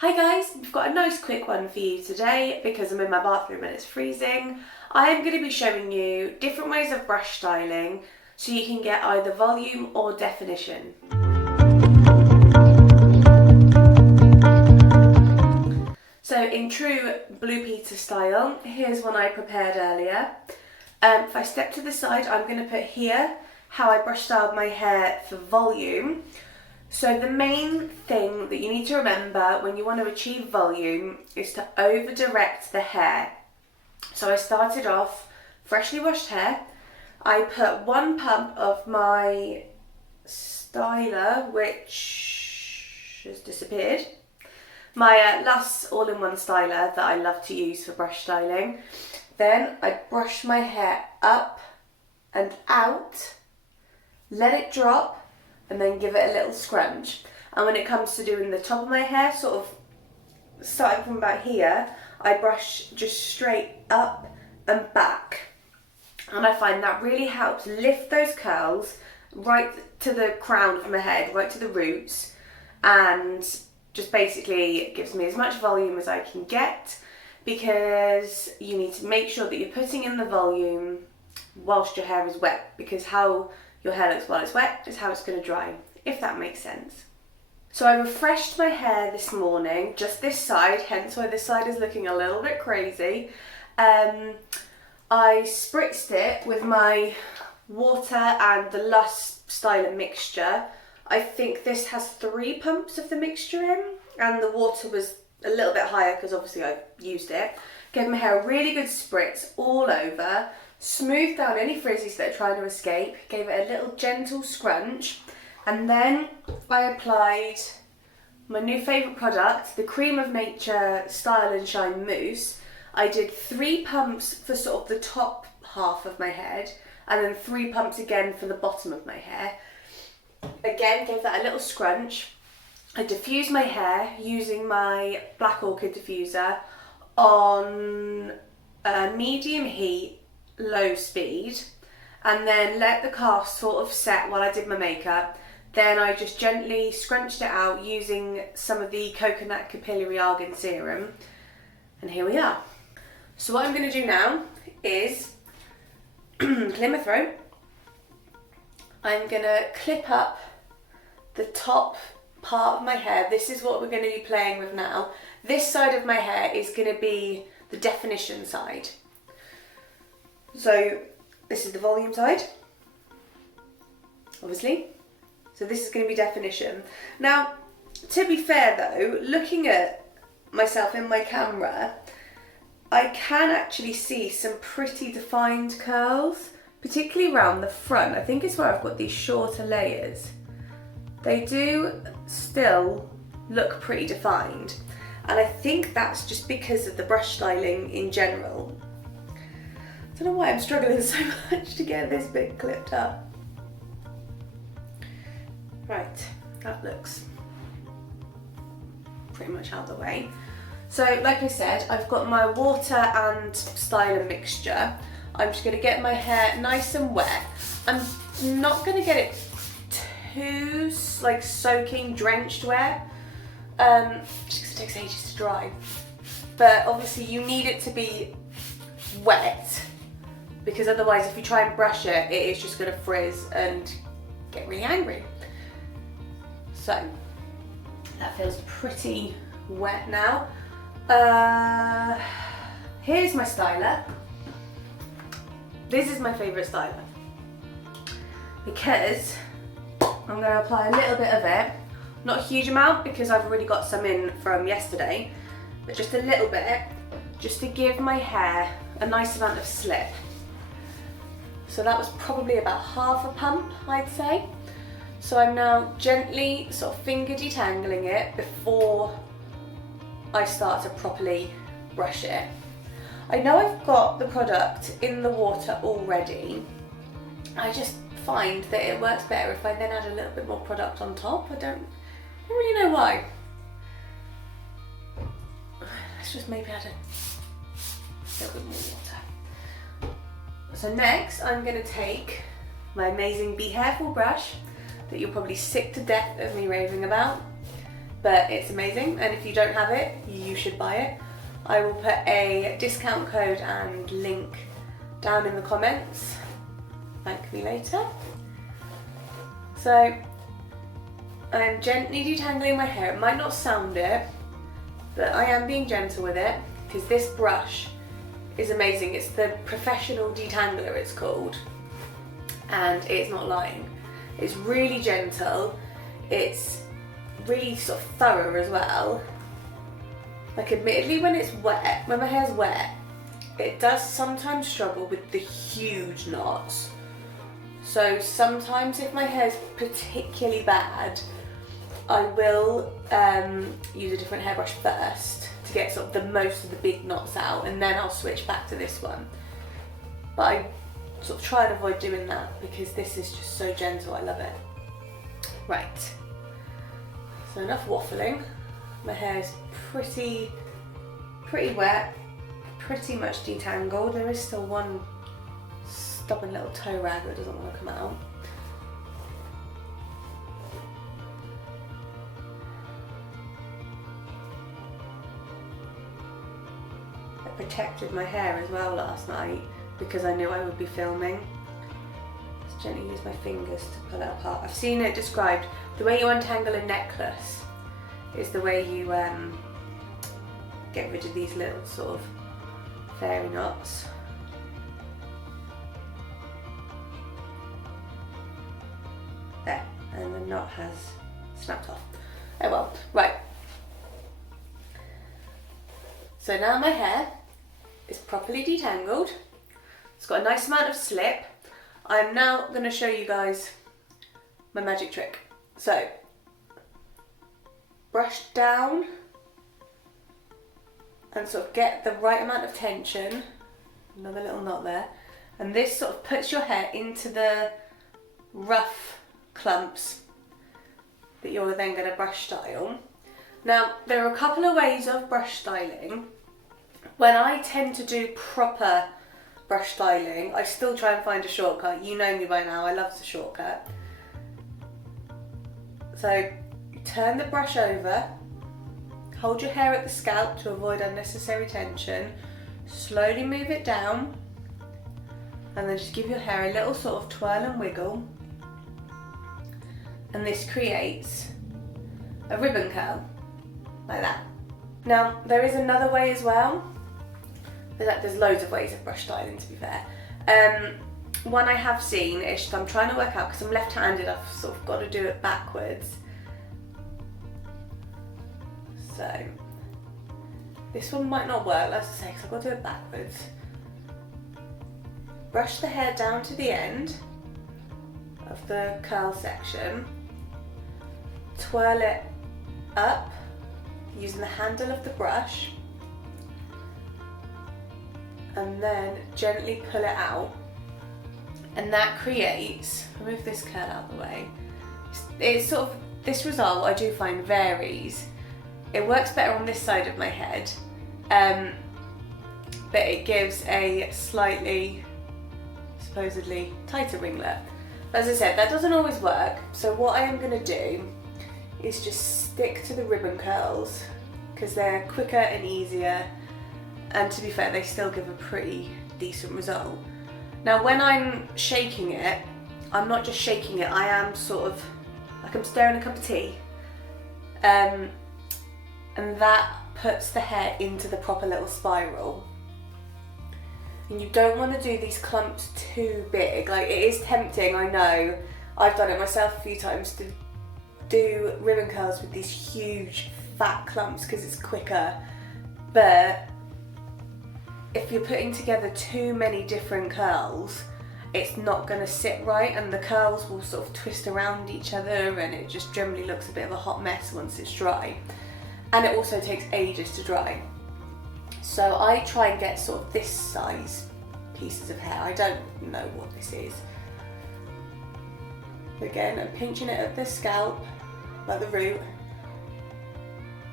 Hi guys, we've got a nice quick one for you today because I'm in my bathroom and it's freezing. I am going to be showing you different ways of brush styling so you can get either volume or definition. So in true Blue Peter style, here's one I prepared earlier. If I step to the side, I'm going to put here how I brush styled my hair for volume. So the main thing that you need to remember when you want to achieve volume is to over direct the hair. So I started off freshly washed hair. I put one pump of my styler, which has disappeared. My Lush all-in-one styler that I love to use for brush styling. Then I brush my hair up and out, let it drop, and then give it a little scrunch. And when it comes to doing the top of my hair, sort of starting from about here, I brush just straight up and back. And I find that really helps lift those curls right to the crown of my head, right to the roots, and just basically gives me as much volume as I can get, because you need to make sure that you're putting in the volume whilst your hair is wet, because how your hair looks while it's wet is how it's going to dry, if that makes sense. So I refreshed my hair this morning, just this side, hence why this side is looking a little bit crazy. I spritzed it with my water and the Lush styler mixture. I think this has 3 pumps of the mixture in, and the water was a little bit higher because obviously I've used it. Gave my hair a really good spritz all over, smoothed down any frizzies that are trying to escape, gave it a little gentle scrunch, and then I applied my new favourite product, the Creme of Nature Style and Shine Mousse. I did 3 pumps for sort of the top half of my head, and then 3 pumps again for the bottom of my hair. Again, gave that a little scrunch. I diffused my hair using my Black Orchid diffuser on medium heat, low speed, and then let the cast sort of set while I did my makeup. Then I just gently scrunched it out using some of the coconut capillary argan serum, and here we are. So what I'm going to do now is clear my throat. I'm going to clip up the top part of my hair. This is what we're going to be playing with now. This side of my hair is going to be the definition side. So this is the volume side, obviously. So this is going to be definition. Now, to be fair though, looking at myself in my camera, I can actually see some pretty defined curls, particularly around the front. I think it's where I've got these shorter layers. They do still look pretty defined. And I think that's just because of the brush styling in general. I don't know why I'm struggling so much to get this bit clipped up. Right, that looks pretty much out of the way. So like I said, I've got my water and styler mixture. I'm just going to get my hair nice and wet. I'm not going to get it too like soaking, drenched wet, just because it takes ages to dry. But obviously you need it to be wet, because otherwise if you try and brush it, it is just going to frizz and get really angry. So that feels pretty wet now. Here's my styler. This is my favourite styler because I'm going to apply a little bit of it, not a huge amount because I've already got some in from yesterday, but just a little bit, just to give my hair a nice amount of slip. So that was probably about half a pump, I'd say. So I'm now gently sort of finger detangling it before I start to properly brush it. I know I've got the product in the water already. I just find that it works better if I then add a little bit more product on top. I don't really know why. Let's just maybe add a little bit more water. So next I'm going to take my amazing Behairful brush that you're probably sick to death of me raving about, but it's amazing, and if you don't have it, you should buy it. I will put a discount code and link down in the comments. Thank me later. So I'm gently detangling my hair. It might not sound it, but I am being gentle with it because this brush is amazing. It's the Professional Detangler, it's called, and it's not lying. It's really gentle. It's really sort of thorough as well. Like, admittedly, when it's wet, when my hair's wet, it does sometimes struggle with the huge knots. So sometimes if my hair's particularly bad, I will use a different hairbrush first to get sort of the most of the big knots out, and then I'll switch back to this one. But I sort of try and avoid doing that because this is just so gentle. I love it. Right. So enough waffling. My hair is pretty wet, pretty much detangled. There is still one stubborn little toe rag that doesn't want to come out. I protected my hair as well last night because I knew I would be filming. Just gently use my fingers to pull it apart. I've seen it described, the way you untangle a necklace is the way you get rid of these little sort of fairy knots. There, and the knot has snapped off. Oh well, right. So now my hair is properly detangled. It's got a nice amount of slip. I'm now going to show you guys my magic trick. So, brush down and sort of get the right amount of tension. Another little knot there. And this sort of puts your hair into the rough clumps that you're then going to brush style. Now, there are a couple of ways of brush styling. When I tend to do proper brush styling, I still try and find a shortcut. You know me by now, I love the shortcut. So, turn the brush over, hold your hair at the scalp to avoid unnecessary tension, slowly move it down, and then just give your hair a little sort of twirl and wiggle, and this creates a ribbon curl, like that. Now, there is another way as well. There's loads of ways of brush styling, to be fair. One I have seen is just, I'm trying to work out, because I'm left-handed, I've sort of got to do it backwards. So, this one might not work, as I say, because I've got to do it backwards. Brush the hair down to the end of the curl section, twirl it up using the handle of the brush, and then gently pull it out, and that creates, remove this curl out of the way, it's sort of, this result I do find varies. It works better on this side of my head, but it gives a slightly, supposedly, tighter ringlet. As I said, that doesn't always work, so what I am going to do is just stick to the ribbon curls, because they're quicker and easier, and to be fair, they still give a pretty decent result. Now, when I'm shaking it, I'm not just shaking it, I am sort of, like I'm stirring a cup of tea. And that puts the hair into the proper little spiral. And you don't want to do these clumps too big. Like, it is tempting, I know. I've done it myself a few times to do ribbon curls with these huge fat clumps because it's quicker. But if you're putting together too many different curls, it's not going to sit right, and the curls will sort of twist around each other, and it just generally looks a bit of a hot mess once it's dry. And it also takes ages to dry. So I try and get sort of this size pieces of hair. I don't know what this is. Again, I'm pinching it at the scalp, like the root.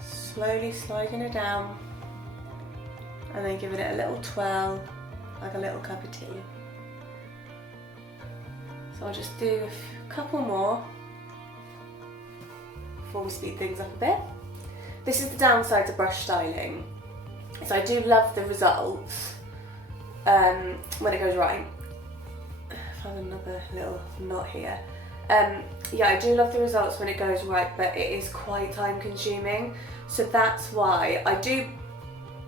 Slowly sliding it down, and then giving it a little twirl, like a little cup of tea. So I'll just do a couple more before we speed things up a bit. this is the downside to brush styling. So I do love the results when it goes right. I have another little knot here. Yeah, I do love the results when it goes right, but it is quite time consuming. So that's why I do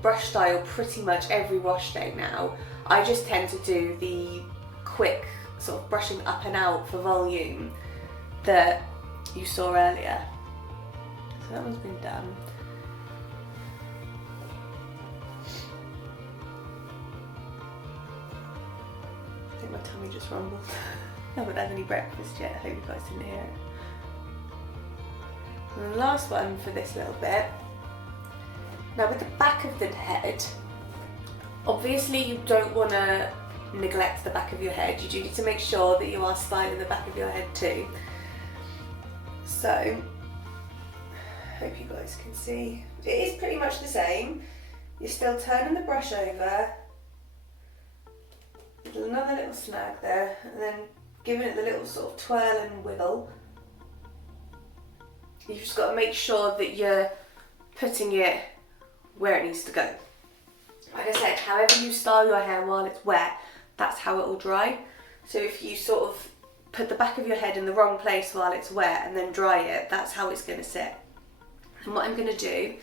brush style pretty much every wash day now. I just tend to do the quick sort of brushing up and out for volume that you saw earlier. So that one's been done. I think my tummy just rumbled. I haven't had any breakfast yet, I hope you guys didn't hear it. And the last one for this little bit. Now with the back of the head, obviously you don't want to neglect the back of your head. You do need to make sure that you are styling the back of your head too. So, hope you guys can see. It is pretty much the same. You're still turning the brush over, another little snag there, and then giving it the little sort of twirl and wiggle. You've just got to make sure that you're putting it where it needs to go. Like I said, however you style your hair while it's wet, that's how it will dry. So if you sort of put the back of your head in the wrong place while it's wet and then dry it, that's how it's going to sit. And what I'm going to do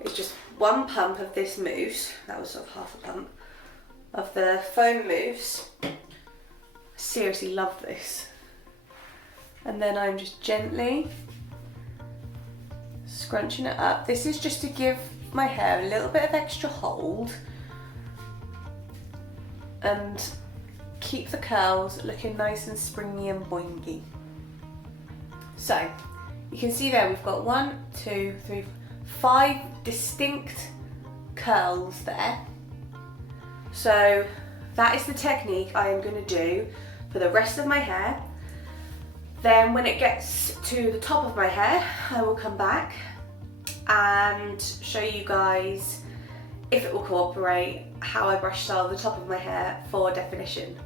is just one pump of this mousse, that was sort of half a pump, of the foam mousse. I seriously love this. And then I'm just gently scrunching it up. This is just to give my hair a little bit of extra hold and keep the curls looking nice and springy and boingy. So you can see there we've got 1, 2, 3, 5 distinct curls there. So that is the technique I am going to do for the rest of my hair. Then when it gets to the top of my hair, I will come back and show you guys, if it will cooperate, how I brush style the top of my hair for definition.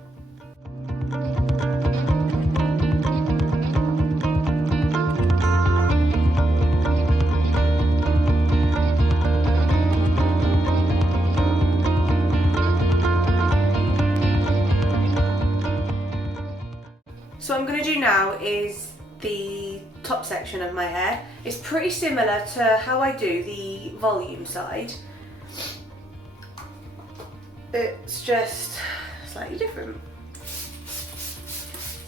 So what I'm going to do now is the top section of my hair. It's pretty similar to how I do the volume side. It's just slightly different.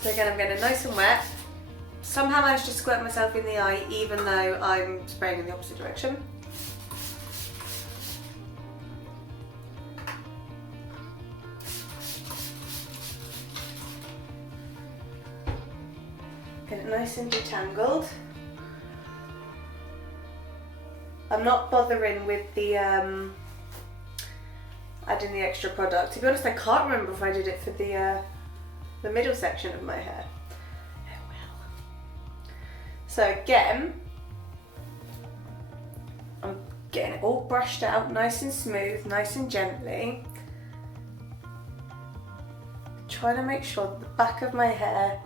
So again, I'm getting nice and wet. Somehow managed to squirt myself in the eye even though I'm spraying in the opposite direction. Get it nice and detangled. I'm not bothering with the adding the extra product. To be honest, I can't remember if I did it for the middle section of my hair. Oh well. So again, I'm getting it all brushed out, nice and smooth, nice and gently. Trying to make sure that the back of my hair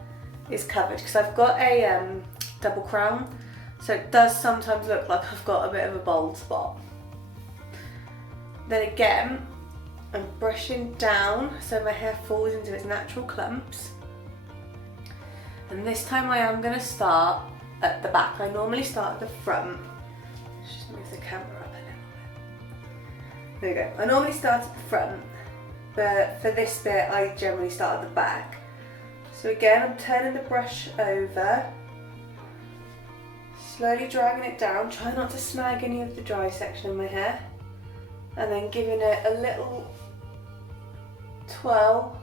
is covered because I've got a double crown, so it does sometimes look like I've got a bit of a bald spot. Then again, I'm brushing down so my hair falls into its natural clumps. And this time I am going to start at the back. I normally start at the front. Let's just move the camera up a little bit. There we go. I normally start at the front, but for this bit I generally start at the back. So again, I'm turning the brush over, slowly dragging it down, try not to snag any of the dry section of my hair, and then giving it a little twirl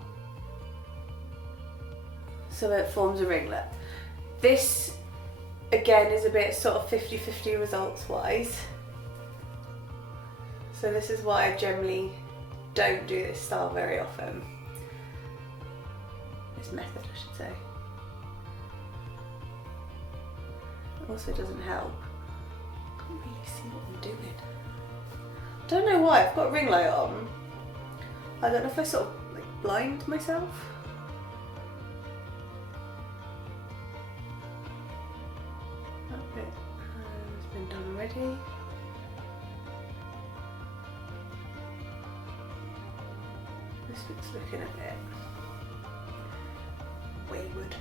so it forms a ringlet. This again is a bit sort of 50-50 results wise. So this is why I generally don't do this style very often. This method, I should say. It also doesn't help. I can't really see what I'm doing. Don't know why, I've got a ring light on. I don't know if I sort of like blind myself. That bit has been done already. Ready? This bit's looking a bit wayward.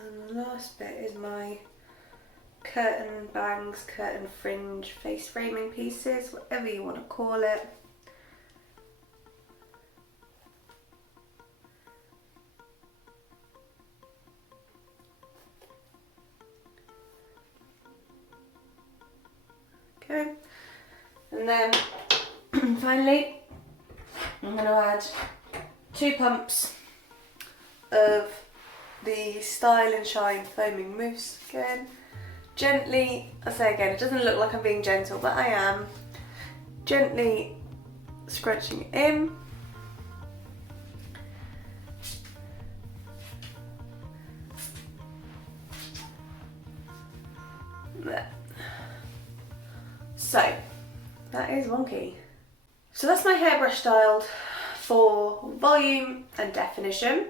And the last bit is my curtain bangs, curtain fringe, face framing pieces, whatever you want to call it. Okay, and then finally I'm going to add 2 pumps of the Style and Shine foaming mousse. Again, gently, I say again, it doesn't look like I'm being gentle, but I am gently scrunching it in. There. So, that is wonky. So that's my hairbrush styled for volume and definition.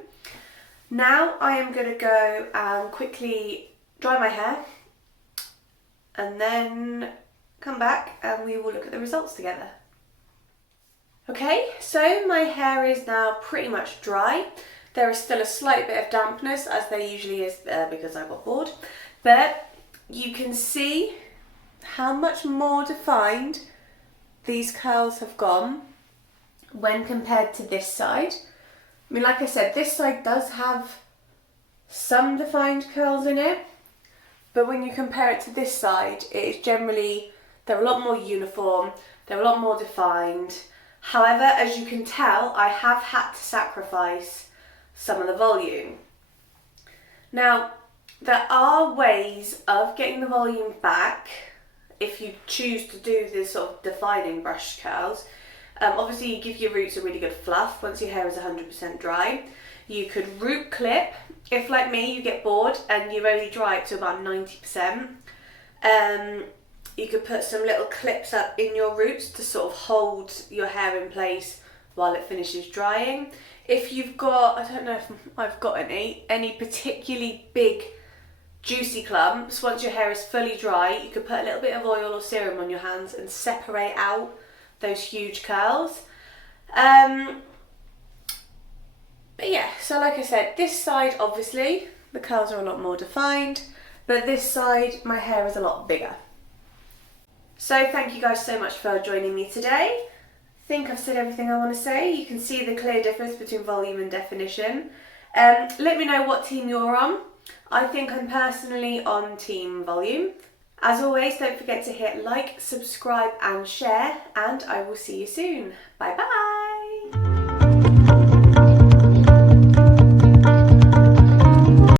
Now I am going to go and quickly dry my hair and then come back and we will look at the results together. Okay, so my hair is now pretty much dry. There is still a slight bit of dampness, as there usually is because I got bored, but you can see how much more defined these curls have gone when compared to this side. I mean, like I said, this side does have some defined curls in it, but when you compare it to this side, it is generally, they're a lot more uniform, they're a lot more defined. However, as you can tell, I have had to sacrifice some of the volume. Now, there are ways of getting the volume back if you choose to do this sort of defining brush curls. Obviously, you give your roots a really good fluff once your hair is 100% dry. You could root clip. If, like me, you get bored and you only dry it to about 90%, you could put some little clips up in your roots to sort of hold your hair in place while it finishes drying. If you've got, I don't know if I've got any particularly big juicy clumps, once your hair is fully dry, you could put a little bit of oil or serum on your hands and separate out those huge curls. But yeah, so like I said, this side obviously the curls are a lot more defined, but this side my hair is a lot bigger. So thank you guys so much for joining me today. I think I've said everything I want to say. You can see the clear difference between volume and definition. Let me know what team you're on. I think I'm personally on team volume. As always, don't forget to hit like, subscribe and share, and I will see you soon. Bye bye!